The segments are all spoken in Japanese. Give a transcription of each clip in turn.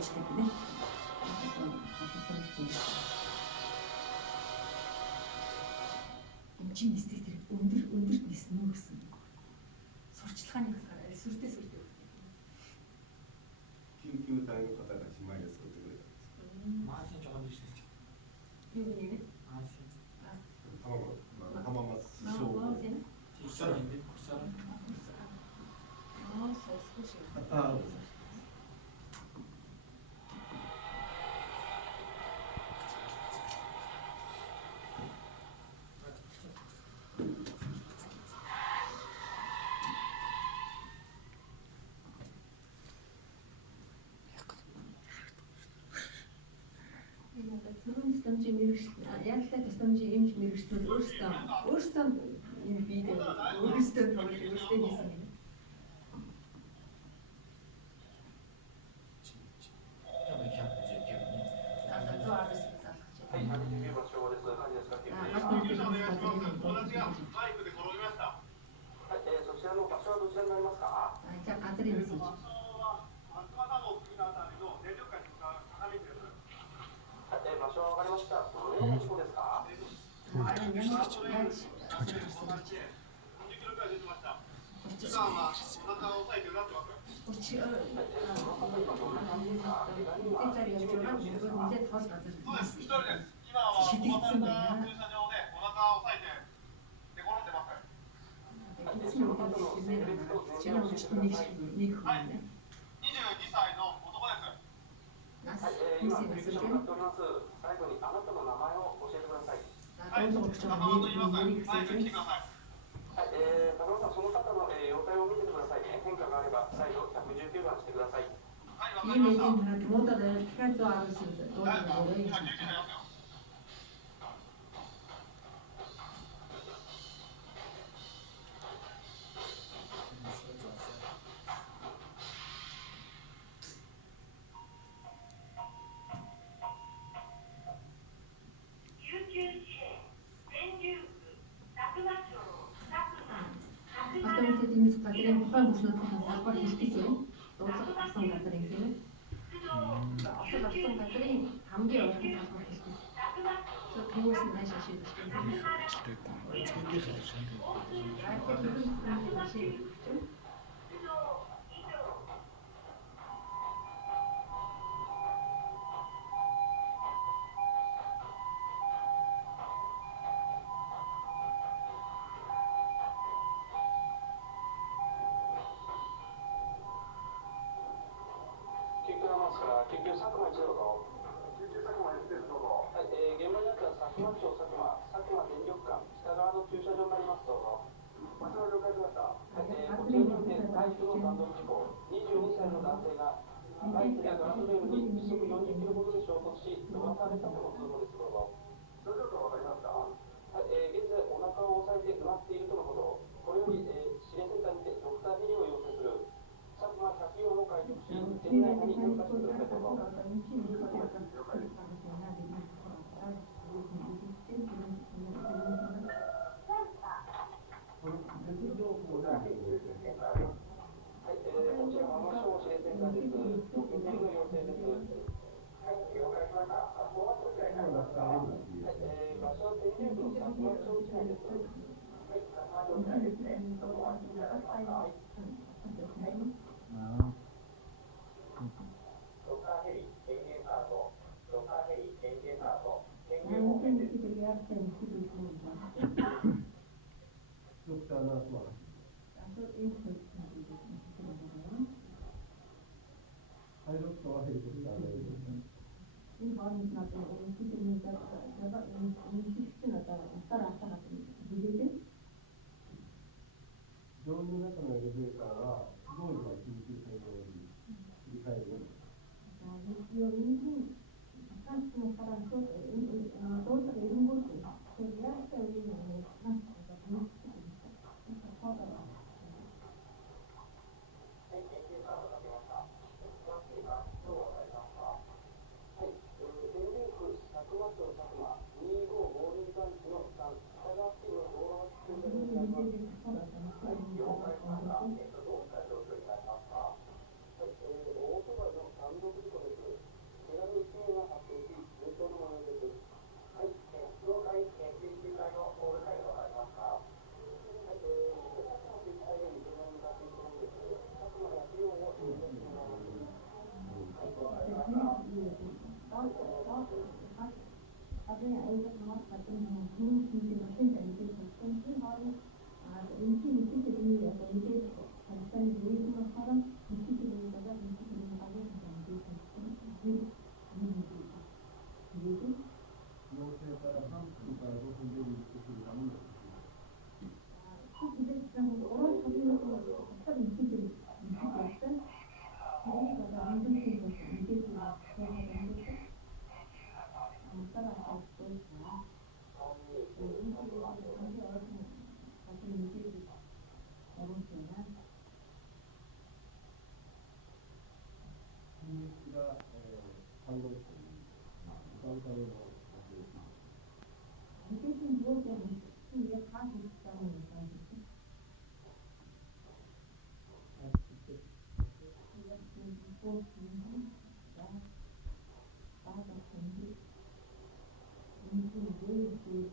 落ちててね、あとそれ必要です。Энд нэстэг тэр өндөр ниснэ гэсэн. Сурчлагын хараа сүртэй сүртэй. Ким隊の方が姉妹で作ってくれたんですか。マーシン저건 드시죠. 유민이네. 마ーシン.浜松消防。국사람인데 국사람.少し。Төрийн тусламжийн мэргэжил яалтаа тусламжийн эмч мэргэжлүүд өөрсдөө энэ биедээ өөрсдөө тоглож өөрсдөө хийсэн юм. Газрын тухайн бүснүүдийн салбар хэлтгийсэн дуудлага авсан газрын тийм ээ. Авсан газрын хамгийн уран салбар хэлтгийсэн. So түүс нь нааш шийдэж байна. 사람 미치기로다가 미치기로다가 그리고 要請から3分から5分でリップするために 근데 그냥 오ral 가지고 딱 미치기로 미치겠어? 그러니까 안 듣는 거지. 이게 그냥 그래서 안 듣고 안 따라갈 거야. 인식을 관계 어렵은 같은 인식을 어렵잖아. 品質が、看護師という歌うための学です。 인식은 무엇이든 우리가 다 비슷하다고 얘기하겠지. 우리가 지금 무엇 있는 나가 전기 인식을 그 지금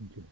이제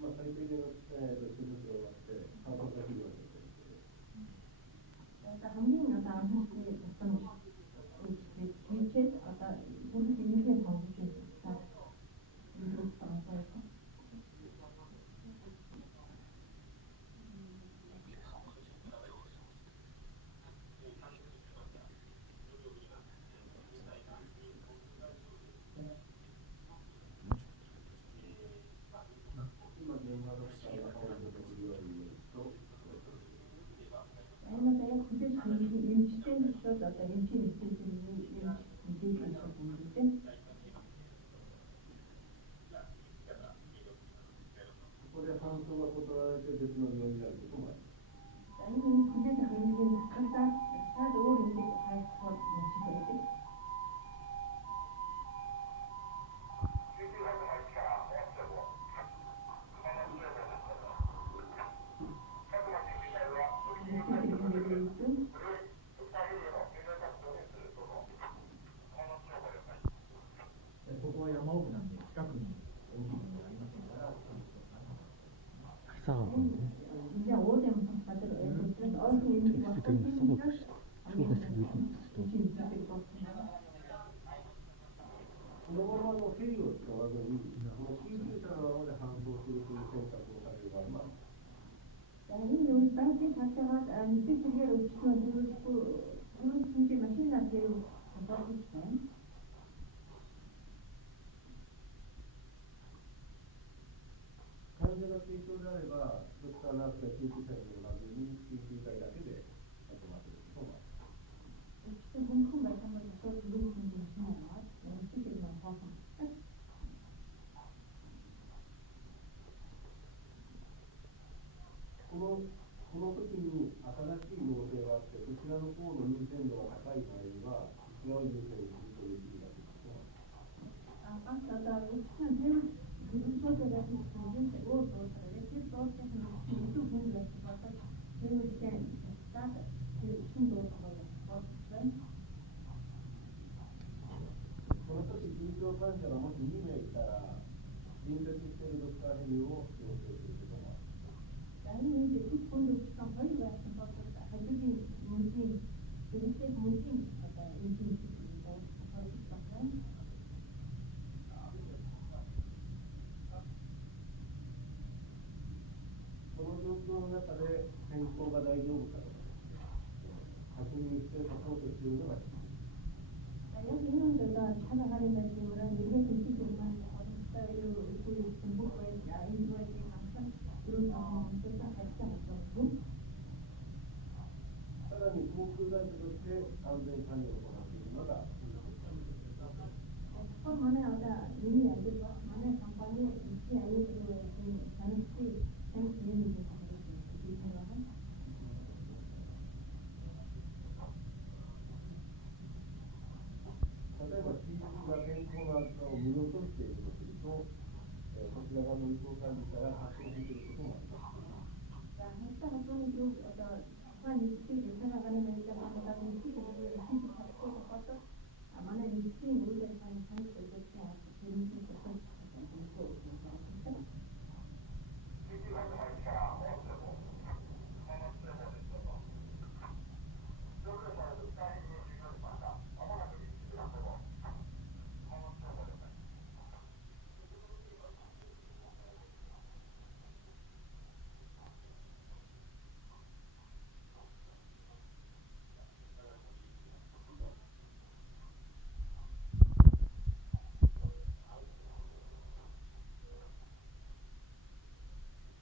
まあ、最低限の、就職が終わって、観光先業に行ってるんですけど、搬送が断られて別の病院になることもあります。 아니면 군대에서 배우는 각자 사도 오래 이제 가서 모시고 이제 회사가 뭔데? 이제 오전부터 다들 애들 얼굴 인지가 C'était une sorte de このままのフェリーを使わずに、この救急車のままで搬送するという選択をされる場合もあります。 Yani belki hatta nitelikleri uçmadığımız bu çünkü makineleri kapatırken 患者が軽症であれば、ドクターナースや救急車に乗らずに救急隊だけで済ませることもあります。 işte mümkün başlamak için bu düşünceler var. Yani fikirler falan. この時に新しい要請があって、こちらの方の優先度が高い場合には、こちらを優先するというふうになっていることがあります。 Aslında uçtan bir sosyal sistemde o ortada bir sosyal sistemde bu mesela teoriden zaten şimdi ortada var. この時、重症患者がもし2名いたら、隣接しているドクターヘリを要請することもあります。 Yani işte ilk konuda çıkan hayır versin bakırda hacı mümkün birlikte mümkün hatta mümkün şekilde çalışmaktan この状況の中で天候が大丈夫かとかですね、確認してサポートしているのが必要です。 Yani inandılar çanakkale belgeleri nereye gittiğinden hatta bu bu böyle aynı böyle kanka durum anlamında hatta bu さらに航空会社として安全管理を行っているのがmana ada ini ada mana kampanye isi ayo sanksi sanksi ini juga harus 例えば CG が天候の悪化を見落としているとすると、こちら側の運航管理から発生することもあります。 hatta hatta itu ada hani itu sana kan mereka mengatakan itu kemudian itu satu apa mana itu udah kan kan kerja ini itu kan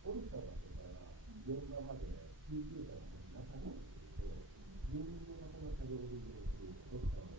降りた場所から現場まで救急車がなかったとすると、住民の方の車両を利用するドクターの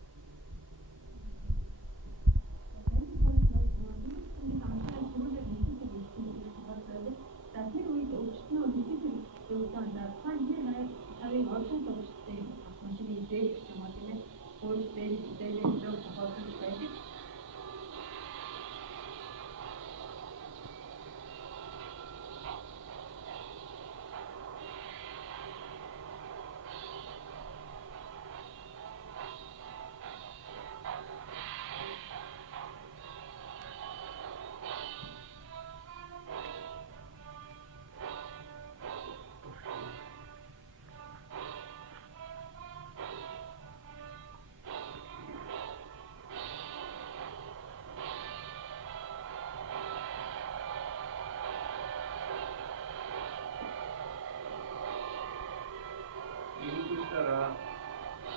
したら、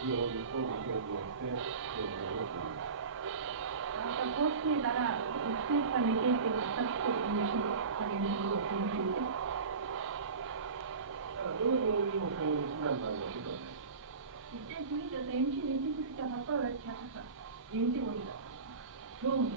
病院とご協力をして、状況をする。こうしてたら、1週間見ていて、2つ入手されるのを研究して。ただ、どの病院もそういう手段があるわけではない。이제 중에서 MC는 지금 진짜 바빠요. 자기가 인지 모르다. 그럼